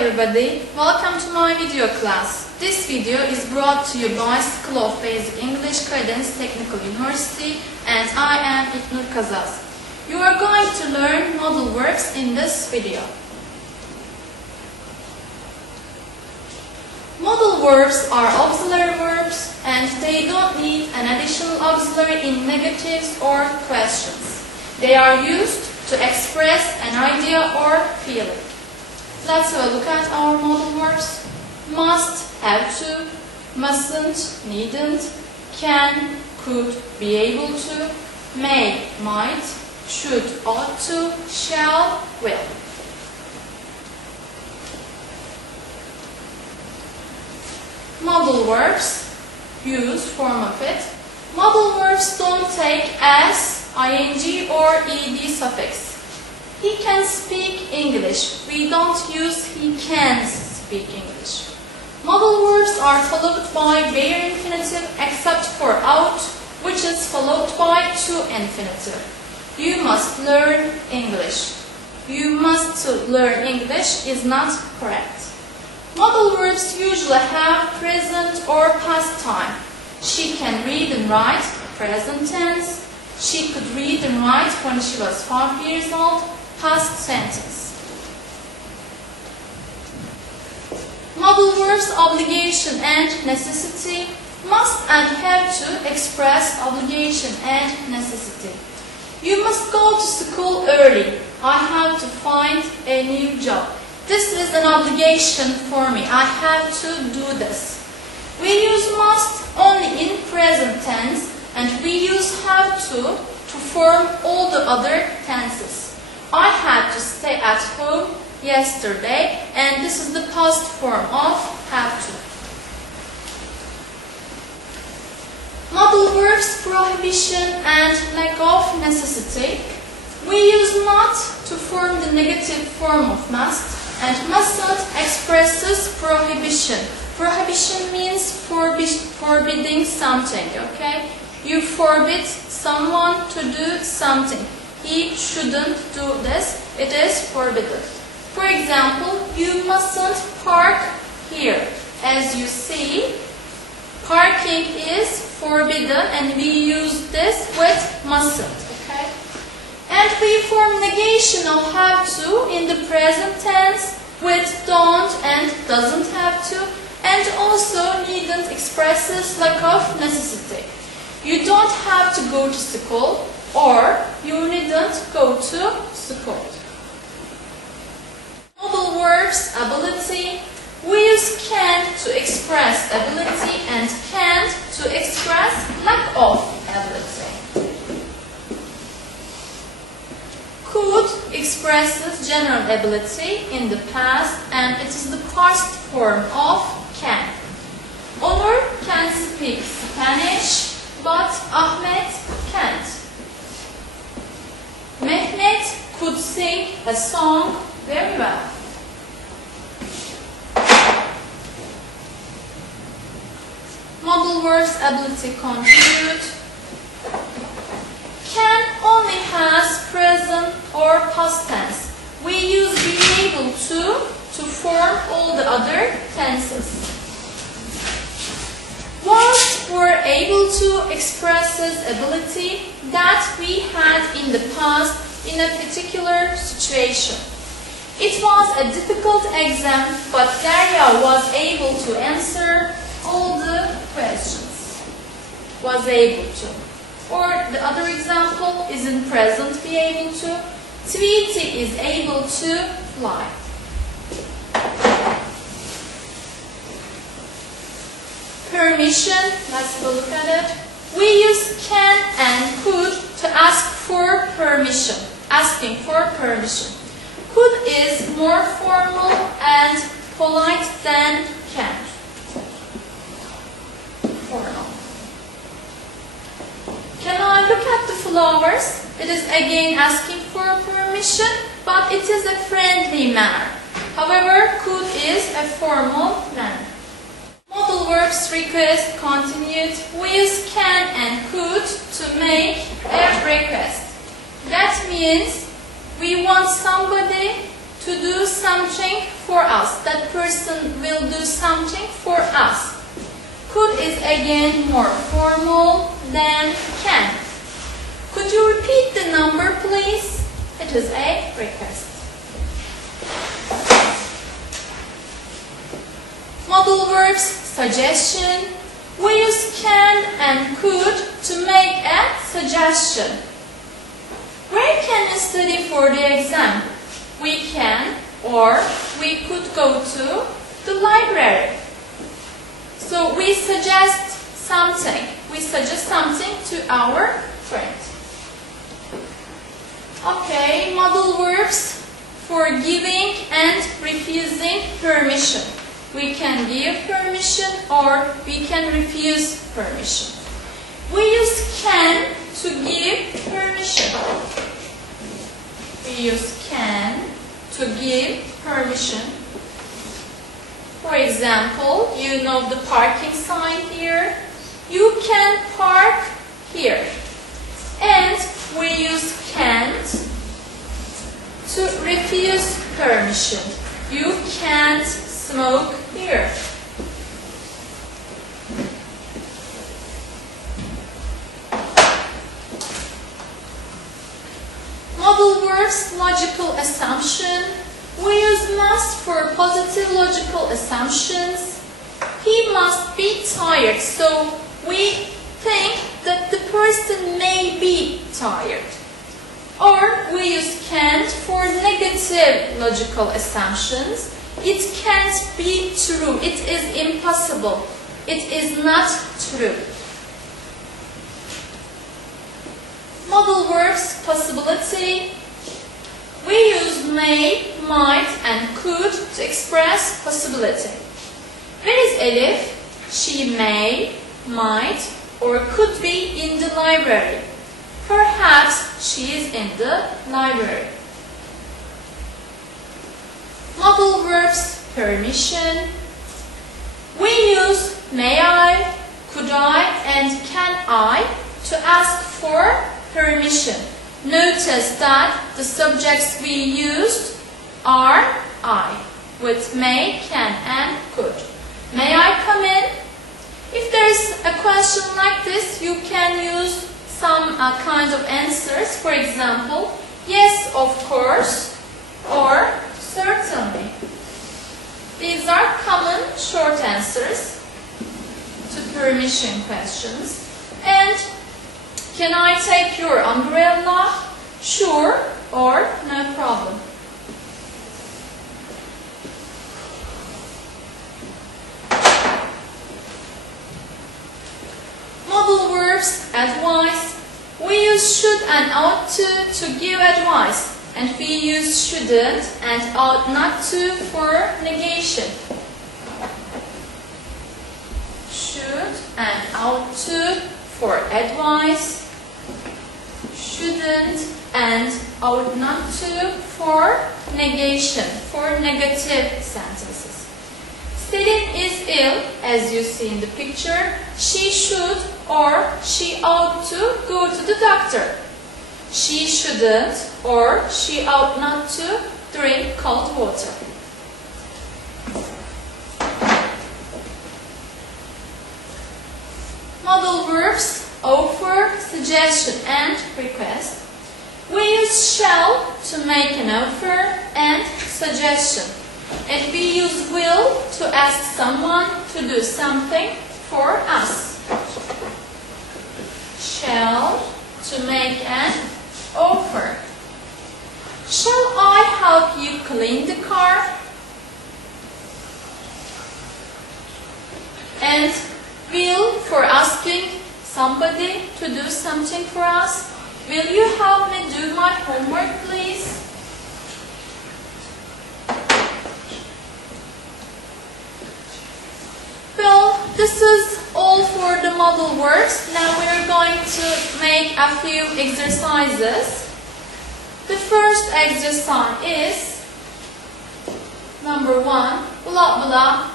everybody, welcome to my video class. This video is brought to you by School of Basic English, Karadeniz Technical University, and I am İlknur Kazaz. You are going to learn modal verbs in this video. Modal verbs are auxiliary verbs and they don't need an additional auxiliary in negatives or questions. They are used to express an idea or feeling. Let's have a look at our modal verbs. Must, have to, mustn't, needn't, can, could, be able to, may, might, should, ought to, shall, will. Modal verbs, use, form of it. Modal verbs don't take s, ing or ed suffix. He can speak English. We don't use he can speak English. Modal verbs are followed by bare infinitive except for out, which is followed by to infinitive. You must learn English. You must learn English is not correct. Modal verbs usually have present or past time. She can read and write, present tense. She could read and write when she was 5 years old, past sentence. Modal verbs obligation and necessity. Must and have to express obligation and necessity. You must go to school early. I have to find a new job. This is an obligation for me. I have to do this. We use must only in present tense and we use have to form all the other tenses. I had to stay at home yesterday and this is the past form of have to. Modal verbs prohibition and lack of necessity. We use not to form the negative form of must. And mustn't expresses prohibition. Prohibition means forbidding something, okay? You forbid someone to do something. He shouldn't do this. It is forbidden. For example, you mustn't park here. As you see, parking is forbidden and we use this with mustn't, okay? And we form negation of have to in the present tense with don't and doesn't have to, and also needn't expresses lack of necessity. You don't have to go to school or you needn't go to school. Modal verbs ability. We use can to express ability and can't to express lack of ability. Could expresses general ability in the past and it is the past form of can. Onur can speak Spanish, but Ahmet can't. Mehmet could sing a song very well. Modal verbs ability contribute. Can only has present or past tense. We use be able to form all the other tenses. Was were able to expresses ability that we had in the past in a particular situation. It was a difficult exam, but Derya was able to answer all the questions. Was able to. Or the other example is in present be able to. Tweety is able to fly. Permission, let's have a look at it. We use can and could to ask for permission. Asking for permission. Could is more formal and polite than can. Formal. Can I look at the flowers? It is again asking for permission, but it is a friendly manner. However, could is a formal manner. Modal verbs request continued. We use can and could to make a request. That means we want somebody to do something for us. That person will do something for us. Could is again more formal than can. Could you repeat the number, please? It is a request. Modal verbs, suggestion. We use can and could to make a suggestion. Where can we study for the exam? We can or we could go to the library. So we suggest something. We suggest something to our friend. Okay, modal verbs for giving and refusing permission. We can give permission or we can refuse permission. We use can to give permission. We use can to give permission. For example, you know the parking sign here. You can park here. And we use can't to refuse permission. You can't smoke here. Modal verbs, logical assumption. We use must for positive logical assumptions. He must be tired, so we think that the person may be tired. Or we use can't for negative logical assumptions. It can't be true. It is impossible. It is not true. Modal verbs, possibility. We use may, might, and could to express possibility. Where is Elif? She may, might, or could be in the library. Perhaps she is in the library. Modal verbs, permission. We use may I, could I, and can I to ask for permission. Notice that the subjects we used are I, with may, can, and could. May I come in? If there is a question like this, you can use some kinds of answers. For example, yes, of course, or certainly. These are common short answers to permission questions. And can I take your umbrella? Sure or no problem. Modal verbs, advice. We use should and ought to give advice. And we use shouldn't and ought not to for negation. Should and ought to for advice. Shouldn't and ought not to for negation, for negative sentences. Selin is ill, as you see in the picture. She should or she ought to go to the doctor. She shouldn't or she ought not to drink cold water. Modal verbs, offer, suggestion, and request. We use shall to make an offer and suggestion. And we use will to ask someone to do something for us. Shall to make an offer. Shall I help you clean the car? And will for asking somebody to do something for us. Will you help me do my homework, please? Well, this is all for the modal verbs. Now we are going to make a few exercises. The first exercise is number 1, blah blah.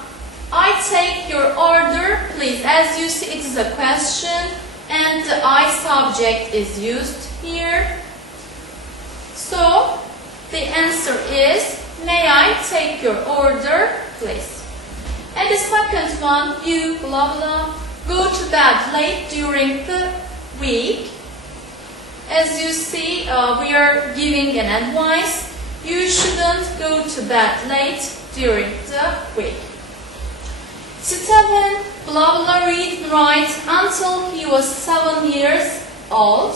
I take your order, please. As you see, it is a question and the I subject is used here. So the answer is may I take your order, please? And the second one, you blah blah go to bed late during the week. As you see, we are giving an advice. You shouldn't go to bed late during the week. Stephen blah blah read and write until he was 7 years old.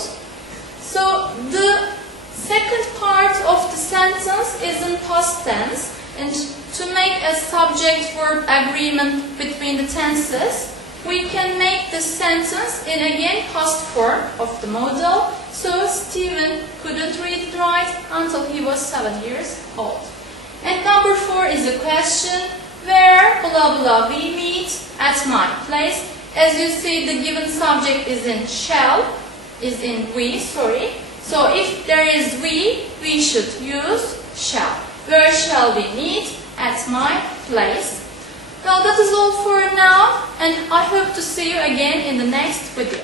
So the second part of the sentence is in past tense, and to make a subject-verb agreement between the tenses, we can make the sentence in again past form of the modal. So Stephen couldn't read and write until he was 7 years old. And number 4 is a question, where blah blah we meet at my place. As you see, the given subject is in we. So if there is we should use shall. Where shall we meet? At my place. Now that is all for now, and I hope to see you again in the next video.